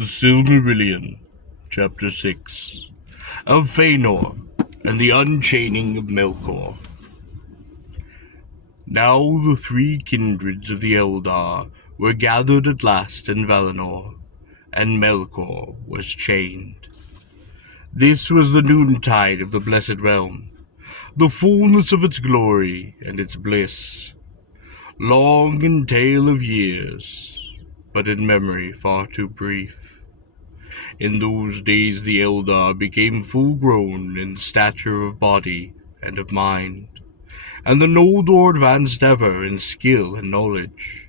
The Silmarillion, Chapter 6, of Feanor and the Unchaining of Melkor. Now the three kindreds of the Eldar were gathered at last in Valinor, and Melkor was chained. This was the noontide of the Blessed Realm, the fullness of its glory and its bliss, long in tale of years, but in memory far too brief. In those days the Eldar became full-grown in stature of body and of mind, and the Noldor advanced ever in skill and knowledge,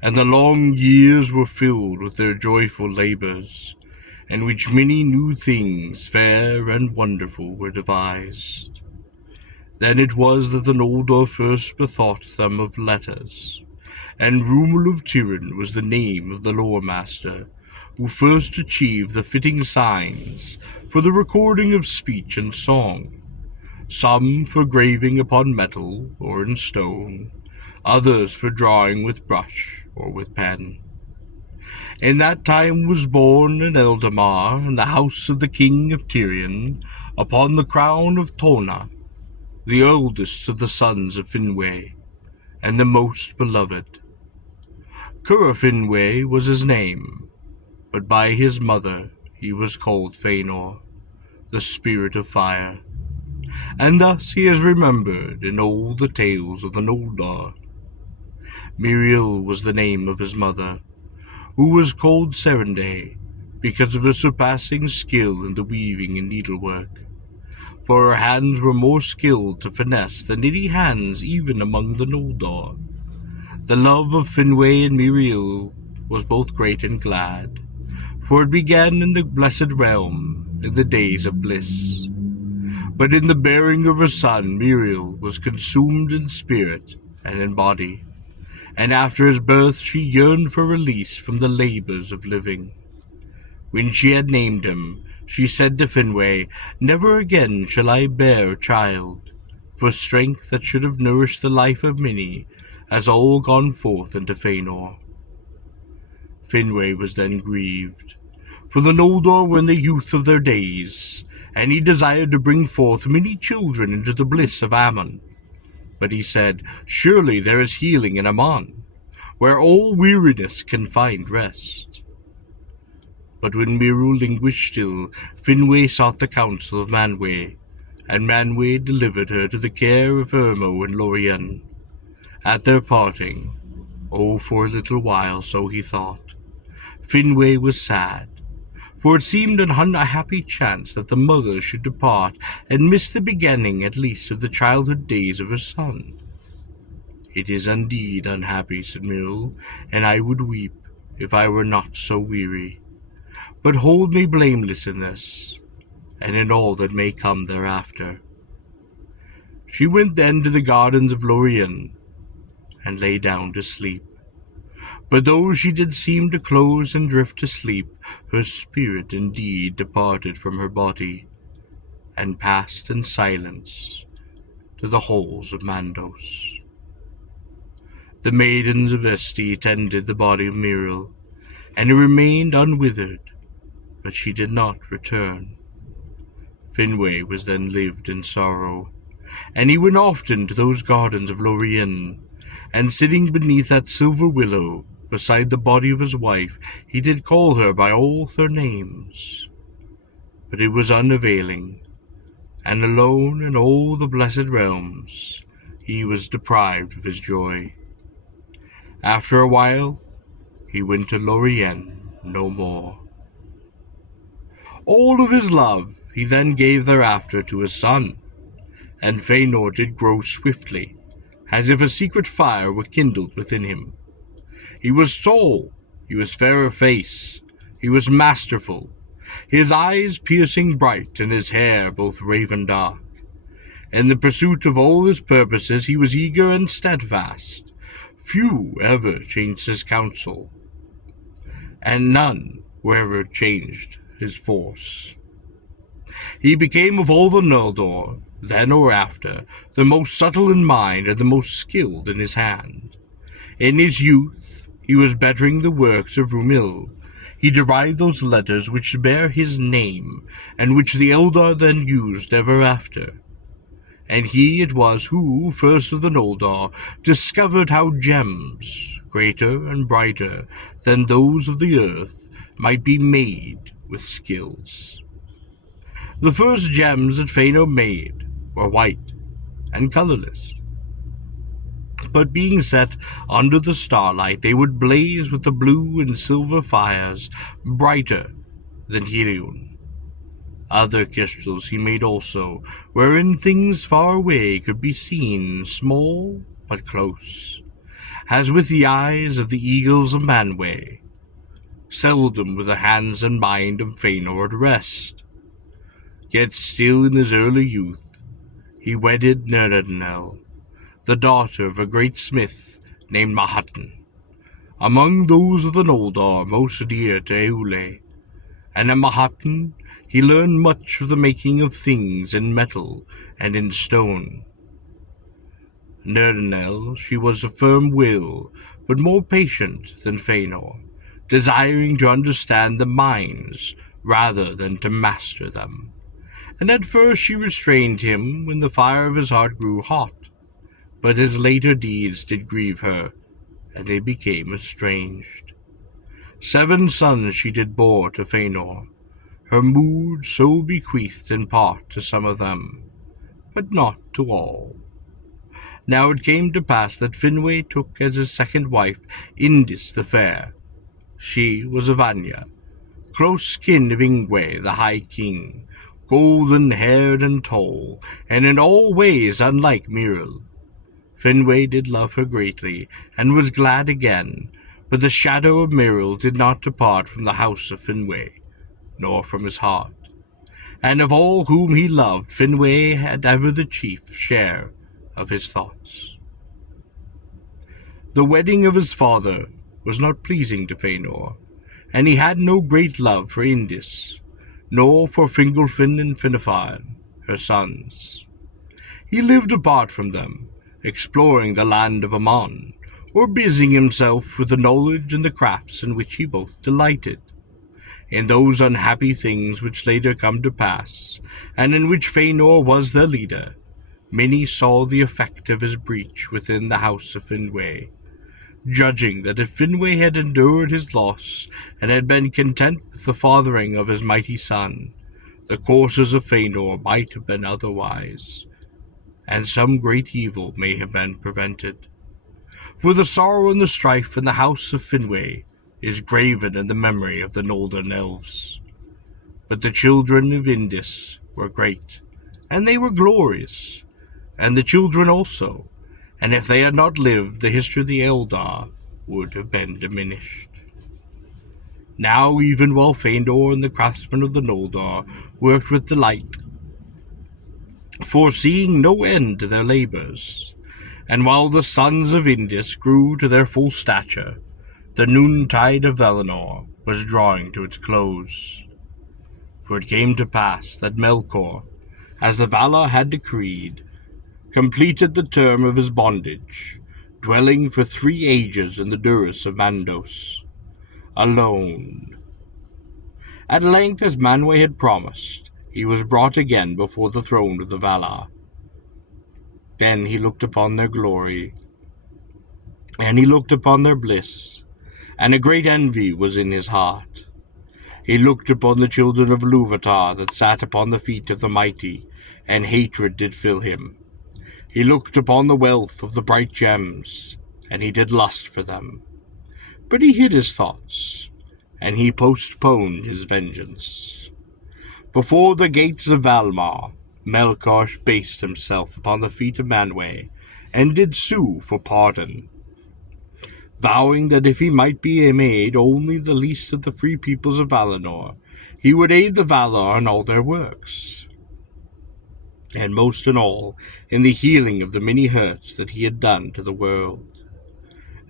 and the long years were filled with their joyful labors, in which many new things fair and wonderful were devised. Then it was that the Noldor first bethought them of letters, and Rúmul of Tiryn was the name of the lore-master, who first achieved the fitting signs for the recording of speech and song, some for graving upon metal or in stone, others for drawing with brush or with pen. In that time was born in Eldamar, in the house of the king of Tiryn, upon the crown of Tona, the oldest of the sons of Finwë, and the most beloved. Finwë was his name, but by his mother he was called Feanor, the spirit of fire, and thus he is remembered in all the tales of the Noldor. Miriel was the name of his mother, who was called Serendë because of her surpassing skill in the weaving and needlework, for her hands were more skilled to finesse than any hands even among the Noldor. The love of Finwë and Miriel was both great and glad, for it began in the Blessed Realm in the days of bliss. But in the bearing of her son, Miriel was consumed in spirit and in body, and after his birth she yearned for release from the labors of living. When she had named him, she said to Finwë, "Never again shall I bear a child, for strength that should have nourished the life of many has all gone forth into Feanor." Finwë was then grieved, for the Noldor were in the youth of their days, and he desired to bring forth many children into the bliss of Aman. But he said, "Surely there is healing in Aman, where all weariness can find rest." But when Miru languished still, Finwë sought the counsel of Manwë, and Manwë delivered her to the care of Hermo and Lorien. At their parting, for a little while so he thought, Finwë was sad, for it seemed an unhappy chance that the mother should depart and miss the beginning at least of the childhood days of her son. "It is indeed unhappy," said Miriel, "and I would weep if I were not so weary. But hold me blameless in this, and in all that may come thereafter." She went then to the gardens of Lorien, and lay down to sleep. But though she did seem to close and drift to sleep, her spirit indeed departed from her body, and passed in silence to the halls of Mandos. The maidens of Esti tended the body of Miriel, and it remained unwithered, but she did not return. Finwë was then lived in sorrow, and he went often to those gardens of Lorien, and sitting beneath that silver willow, beside the body of his wife, he did call her by all their names. But it was unavailing, and alone in all the blessed realms he was deprived of his joy. After a while, he went to Lorien no more. All of his love he then gave thereafter to his son, and Feanor did grow swiftly, as if a secret fire were kindled within him. He was tall, he was fair of face, he was masterful, his eyes piercing bright, and his hair both raven dark. In the pursuit of all his purposes he was eager and steadfast. Few ever changed his counsel, and none were ever changed his force. He became of all the Noldor, then or after, the most subtle in mind and the most skilled in his hand. In his youth he was bettering the works of Rúmil. he derived those letters which bear his name, and which the Eldar then used ever after. And he it was who, first of the Noldor, discovered how gems, greater and brighter than those of the earth, might be made with skills. The first gems that Feanor made were white and colorless, but being set under the starlight they would blaze with the blue and silver fires, brighter than helium. Other crystals he made also, wherein things far away could be seen, small but close, as with the eyes of the eagles of Manwë. Seldom were the hands and mind of Feanor at rest. Yet still in his early youth he wedded Nerdanel, the daughter of a great smith named Mahatan, among those of the Noldor most dear to Eule. And at Mahatan he learned much of the making of things in metal and in stone. Nerdanel, she was of firm will, but more patient than Feanor, desiring to understand the minds rather than to master them. And at first she restrained him when the fire of his heart grew hot, but his later deeds did grieve her, and they became estranged. 7 sons she did bore to Feanor, her mood so bequeathed in part to some of them, but not to all. Now it came to pass that Finwë took as his second wife Indis the Fair. She was of Anya, close kin of Ingwe the High King, golden-haired and tall, and in all ways unlike Miril. Finwë did love her greatly, and was glad again, but the shadow of Miril did not depart from the house of Finwë, nor from his heart. And of all whom he loved, Finwë had ever the chief share of his thoughts. The wedding of his father was not pleasing to Feanor, and he had no great love for Indis, nor for Fingolfin and Finnefarn, her sons. He lived apart from them, exploring the land of Aman, or busying himself with the knowledge and the crafts in which he both delighted. In those unhappy things which later come to pass, and in which Feanor was their leader, many saw the effect of his breach within the house of Finwë, judging that if Finwë had endured his loss and had been content with the fathering of his mighty son, the courses of Feanor might have been otherwise, and some great evil may have been prevented. For the sorrow and the strife in the house of Finwë is graven in the memory of the Northern Elves. But the children of Indis were great, and they were glorious, and the children also, and if they had not lived, the history of the Eldar would have been diminished. Now, even while Feanor and the craftsmen of the Noldor worked with delight, foreseeing no end to their labors, and while the sons of Indis grew to their full stature, the noontide of Valinor was drawing to its close. For it came to pass that Melkor, as the Valar had decreed, completed the term of his bondage, dwelling for 3 ages in the Duras of Mandos, alone. At length, as Manwë had promised, he was brought again before the throne of the Valar. Then he looked upon their glory, and he looked upon their bliss, and a great envy was in his heart. He looked upon the children of Lúvatar that sat upon the feet of the mighty, and hatred did fill him. He looked upon the wealth of the bright gems, and he did lust for them. But he hid his thoughts, and he postponed his vengeance. Before the gates of Valmar, Melkor based himself upon the feet of Manwë, and did sue for pardon, vowing that if he might be made only the least of the free peoples of Valinor, he would aid the Valar in all their works, and most in all in the healing of the many hurts that he had done to the world.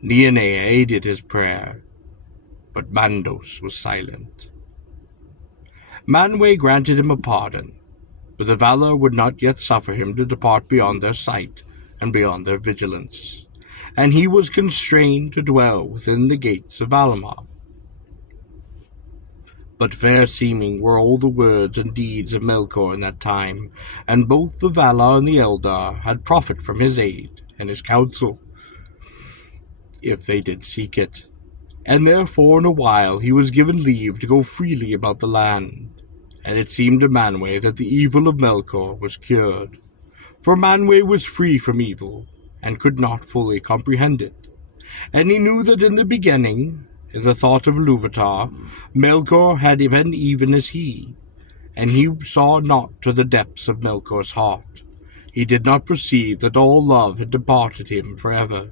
Niene aided his prayer, but Mandos was silent. Manwë granted him a pardon, but the Valar would not yet suffer him to depart beyond their sight and beyond their vigilance, and he was constrained to dwell within the gates of Valimar. But fair seeming were all the words and deeds of Melkor in that time, and both the Valar and the Eldar had profit from his aid and his counsel, if they did seek it. And therefore in a while he was given leave to go freely about the land, and it seemed to Manwë that the evil of Melkor was cured. For Manwë was free from evil, and could not fully comprehend it. And he knew that in the beginning, in the thought of Ilúvatar, Melkor had been even as he, and he saw not to the depths of Melkor's heart. He did not perceive that all love had departed him forever.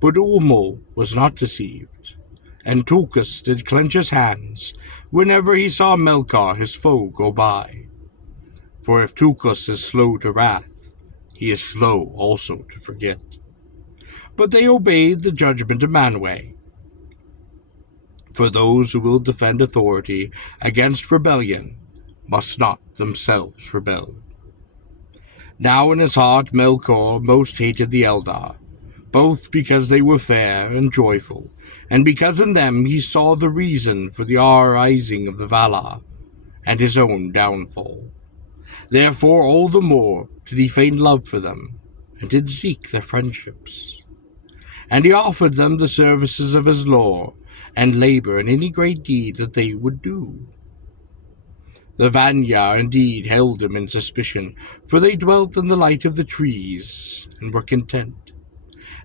But Ulmo was not deceived, and Tulkas did clench his hands whenever he saw Melkor his foe go by. For if Tulkas is slow to wrath, he is slow also to forget. But they obeyed the judgment of Manwë. For those who will defend authority against rebellion must not themselves rebel. Now in his heart Melkor most hated the Eldar, both because they were fair and joyful, and because in them he saw the reason for the rising of the Valar, and his own downfall. Therefore all the more did he feign love for them, and did seek their friendships. And he offered them the services of his lore, and labor in any great deed that they would do. The Vanyar indeed held him in suspicion, for they dwelt in the light of the trees, and were content.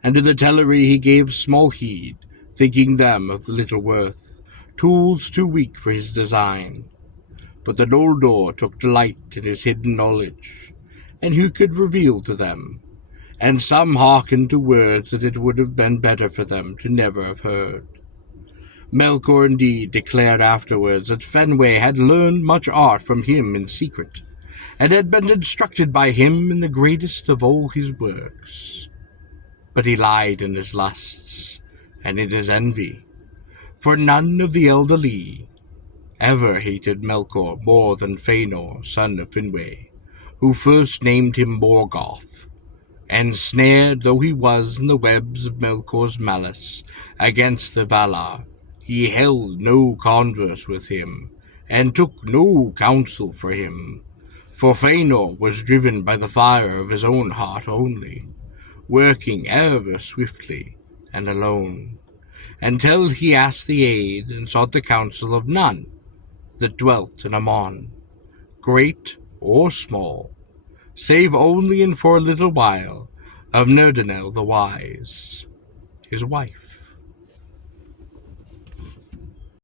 And to the Teleri he gave small heed, thinking them of the little worth, tools too weak for his design. But the Noldor took delight in his hidden knowledge, and who could reveal to them, and some hearkened to words that it would have been better for them to never have heard. Melkor indeed declared afterwards that Fenway had learned much art from him in secret, and had been instructed by him in the greatest of all his works. But he lied in his lusts, and in his envy, for none of the elderly ever hated Melkor more than Feanor, son of Finwë, who first named him Morgoth, and snared though he was in the webs of Melkor's malice against the Valar, he held no converse with him, and took no counsel for him, for Feanor was driven by the fire of his own heart only, working ever swiftly and alone, until he asked the aid and sought the counsel of none that dwelt in Amon, great or small, save only and for a little while of Nerdanel the Wise, his wife.